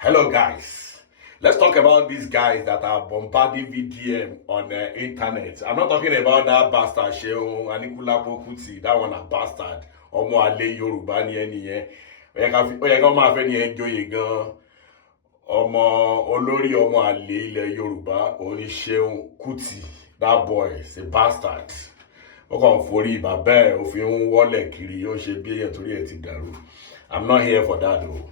Hello guys, let's talk about these guys that are bombarding VDM on the internet. I'm not talking about that bastard Seun Anikulapo Kuti, that one a bastard. Ọmọ àlè Yorùbá ni ẹni yẹn. Ó yẹ ká máa fẹ́ ni ẹ joyè gan. Ọmọ olórí ọmọ àlè ilẹ̀ Yorùbá, òun ni Seun Kuti. That boy is a bastard. Ó kàn forí bàbá ẹ̀, ó fi ń wọ́lẹ̀ kiri, ó ṣe bí èèyàn torí ẹ̀ ti dàrú. I'm not here for that though.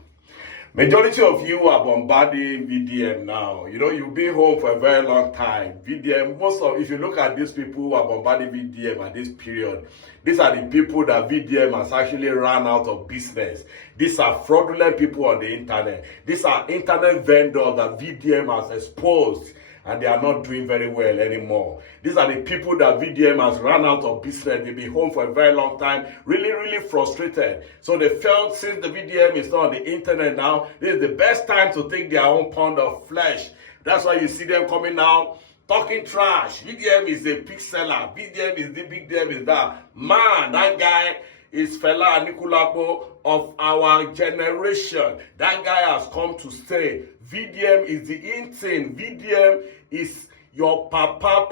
Majority of you are bombarding VDM now. You know, you've been home for a very long time. VDM, if you look at these people who are bombarding VDM at this period, these are the people that VDM has actually run out of business. These are fraudulent people on the internet. These are internet vendors that VDM has exposed, and they are not doing very well anymore. These are the people that VDM has run out of business. They've been home for a very long time, really frustrated. So they felt since the VDM is not on the internet now, this is the best time to take their own pound of flesh. That's why you see them coming out, talking trash. VDM is a pig seller. VDM is the big DM is that. Man, that guy is Fela Anikulapo of our generation. That guy has come to say VDM is the in thing. VDM is your papa.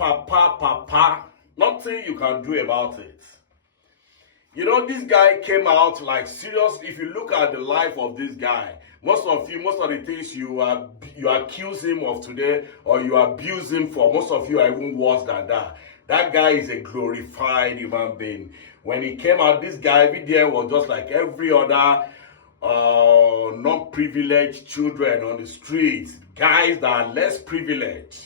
Nothing you can do about it. You know, this guy came out like seriously. If you look at the life of this guy, most of the things you accuse him of today or you abuse him for, most of you are even worse than that. That guy is a glorified human being. When he came out, this guy, VDM, was just like every other non-privileged children on the streets, guys that are less privileged.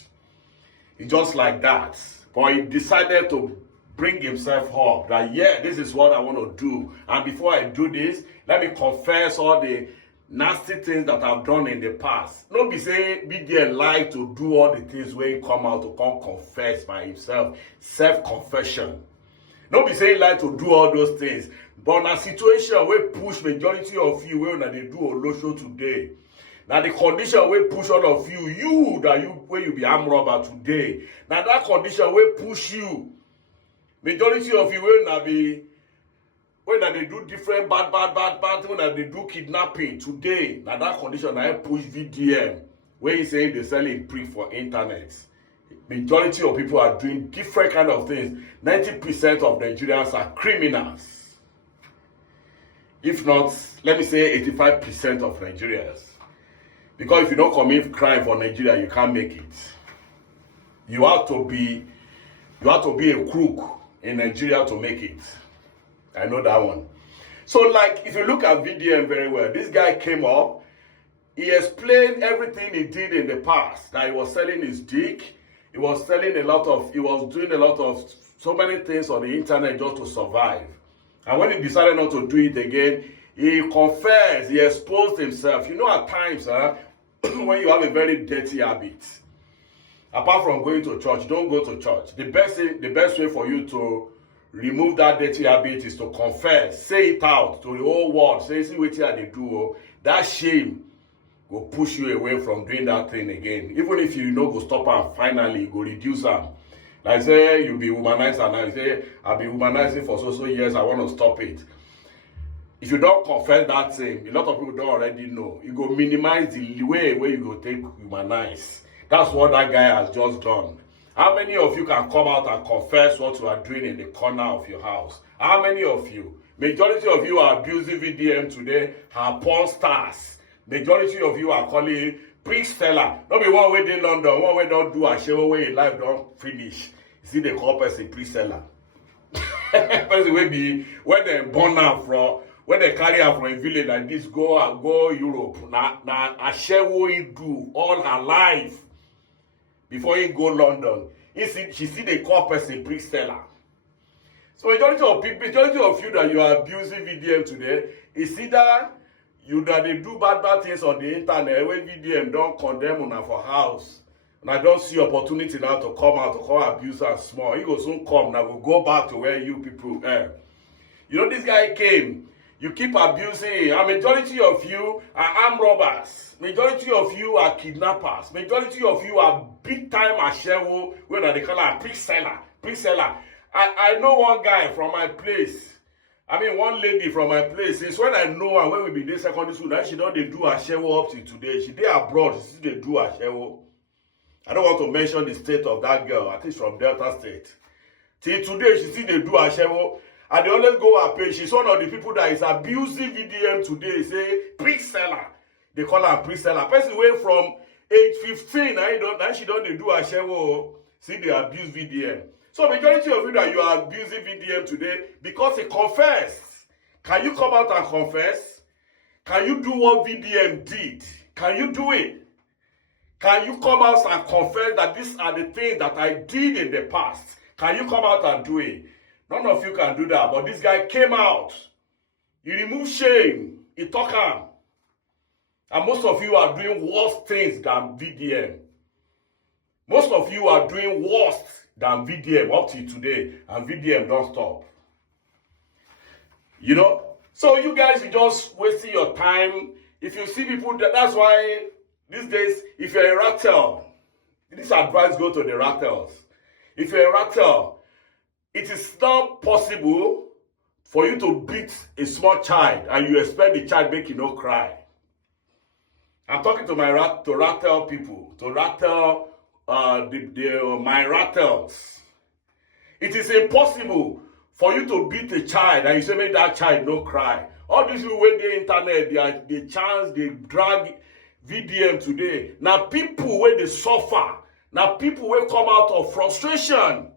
He's just like that. But he decided to bring himself up that, yeah, this is what I want to do. And before I do this, let me confess all the nasty things that I've done in the past. Don't be saying VDM like to do all the things where he come out to come confess by himself. Self-confession. Don't be saying like to do all those things. But in a situation where push majority of you where they do Olosho today. Now the condition where push all of you where you be armed robber today. Now that condition where push you. Majority of you when they do different bad when they do kidnapping today. Now that condition I push VDM where you say they selling pre for internet. Majority of people are doing different kind of things. 90% of Nigerians are criminals. If not, let me say 85% of Nigerians. Because if you don't commit crime for Nigeria, you can't make it. You have to be a crook in Nigeria to make it. I know that one. So like, if you look at VDM very well, this guy came up, he explained everything he did in the past. That he was selling his dick, he was doing a lot of so many things on the internet just to survive. And when he decided not to do it again, he confessed, he exposed himself. You know, at times, when you have a very dirty habit, apart from going to church, don't go to church. The best way for you to remove that dirty habit is to confess, say it out to the whole world. Say, see what they do. That shame will push you away from doing that thing again. Even if you know go stop and finally go reduce them. Like say you be womanizer now, you say I've been womanizing for so years, I want to stop it. If you don't confess that thing, a lot of people don't already know. You go minimize the way where you go take humanize. That's what that guy has just done. How many of you can come out and confess what you are doing in the corner of your house? How many of you? Majority of you are abusing VDM today, are porn stars. Majority of you are calling prick seller. Not be one way in London, one way don't do a show way in life don't finish. You see the call person prick seller. Person will be where they born out from, where they carry out from a village like this, go Europe. Now a show he do all her life before he go London. She see the call person prick seller. So majority of you that you are abusing VDM today is either you that they do bad things on the internet when VDM don't condemn una for house. And I don't see opportunity now to come out to call abuse and small. He will soon come now. We'll go back to where you people are. You know, this guy came. You keep abusing him. And majority of you are armed robbers. Majority of you are kidnappers. Majority of you are big time ashewo. When they call her prick seller. I know one guy from my place. I mean, one lady from my place, since when I know her, when we be in secondary school, now she don't dey do ashewo up to today. She dey abroad, she still dey do ashewo. I don't want to mention the state of that girl. I think she's from Delta State. Till today, she still dey do ashewo. And they always go her page. She's one of the people that is abusing VDM today. Say, pre-seller. They call her pre-seller. Person away from age 15, now she don't dey do ashewo. See, they abuse VDM. So majority of you that you are abusing VDM today because he confessed. Can you come out and confess? Can you do what VDM did? Can you do it? Can you come out and confess that these are the things that I did in the past? Can you come out and do it? None of you can do that. But this guy came out. He removed shame. He talked him. And most of you are doing worse things than VDM. Most of you are doing worse than VDM up till today, and VDM don't stop. You know? So you guys are just wasting your time. If you see people, that's why these days, if you're a rattle, this advice go to the rattles. If you're a rattle, it is not possible for you to beat a small child and you expect the child make you no cry. I'm talking to my rattle people, to rattle my rattles. It is impossible for you to beat a child and you say make that child no cry. All these people with the internet, they drag VDM today. Now people where they suffer, now people will come out of frustration.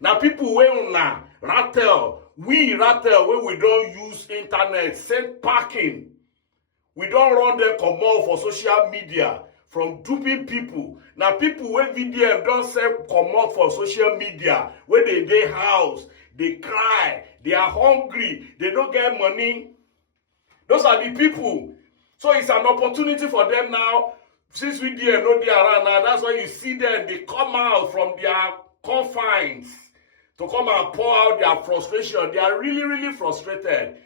Now people will rattle. We rattle when we don't use internet, send packing. We don't run them come out for social media. From duping people. Now people when VDM don't say come out for social media, when they house, they cry, they are hungry, they don't get money. Those are the people. So it's an opportunity for them now. Since VDM no dey around now, that's why you see them, they come out from their confines to come and pour out their frustration. They are really, really frustrated.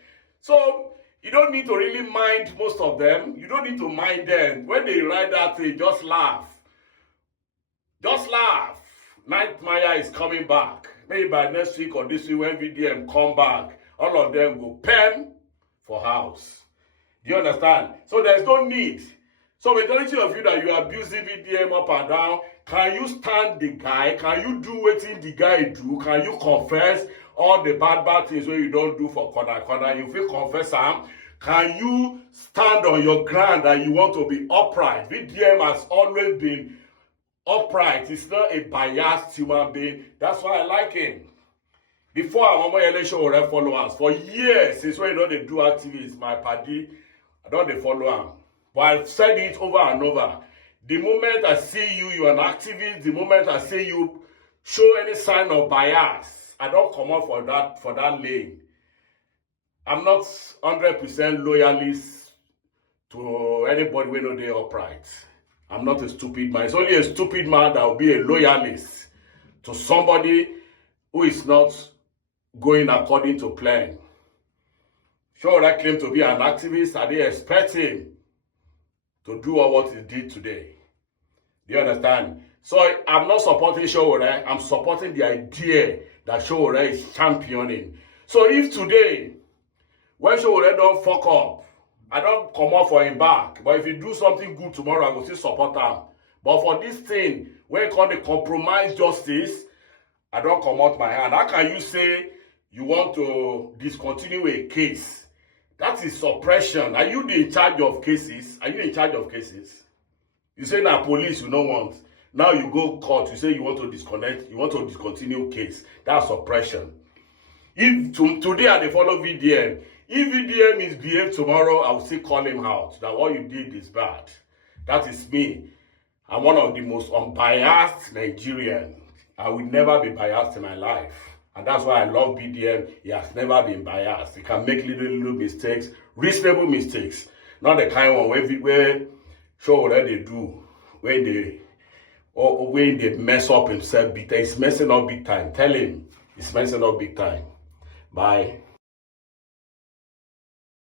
So you don't need to really mind most of them. You don't need to mind them. When they write that thing, just laugh. Just laugh. Nightmare is coming back. Maybe by next week or this week when VDM come back, all of them go pen for house. Do you understand? So there's no need. So majority of you that you are abusing VDM up and down, can you stand the guy? Can you do what the guy do? Can you confess all the bad things where you don't do for corner? You feel confess them. Can you stand on your ground that you want to be upright? VDM has always been upright. He's not a biased human being. That's why I like him. Before I want election or followers, for years, since when you know they do activists, my party, I don't they follow him. But I've said it over and over. The moment I see you, you're an activist. The moment I see you show any sign of bias, I don't come up for that lane. I'm not 100% loyalist to anybody when they upright. I'm not a stupid man. It's only a stupid man that will be a loyalist to somebody who is not going according to plan. Sure, I claim to be an activist. Are they expecting to do what he did today? Do you understand? So I'm not supporting Sowore. I'm supporting the idea that Sowore is championing. So if today, when Sowore don't fuck up, I don't come up for him back. But if he do something good tomorrow, I will still support him. But for this thing, when it comes to compromise justice, I don't come out my hand. How can you say you want to discontinue a case? That is suppression. Are you in charge of cases? Are you in charge of cases? You say now police you don't want. Now you go court, you say you want to disconnect, you want to discontinue case. That's suppression. If today I follow VDM, if VDM is behaved tomorrow, I will still call him out. That what you did is bad. That is me. I'm one of the most unbiased Nigerians. I will never be biased in my life. And that's why I love BDM. He has never been biased. He can make little mistakes, reasonable mistakes. Not the kind one where show what they do, when they mess up himself big time. He's messing up big time. Tell him he's messing up big time. Bye.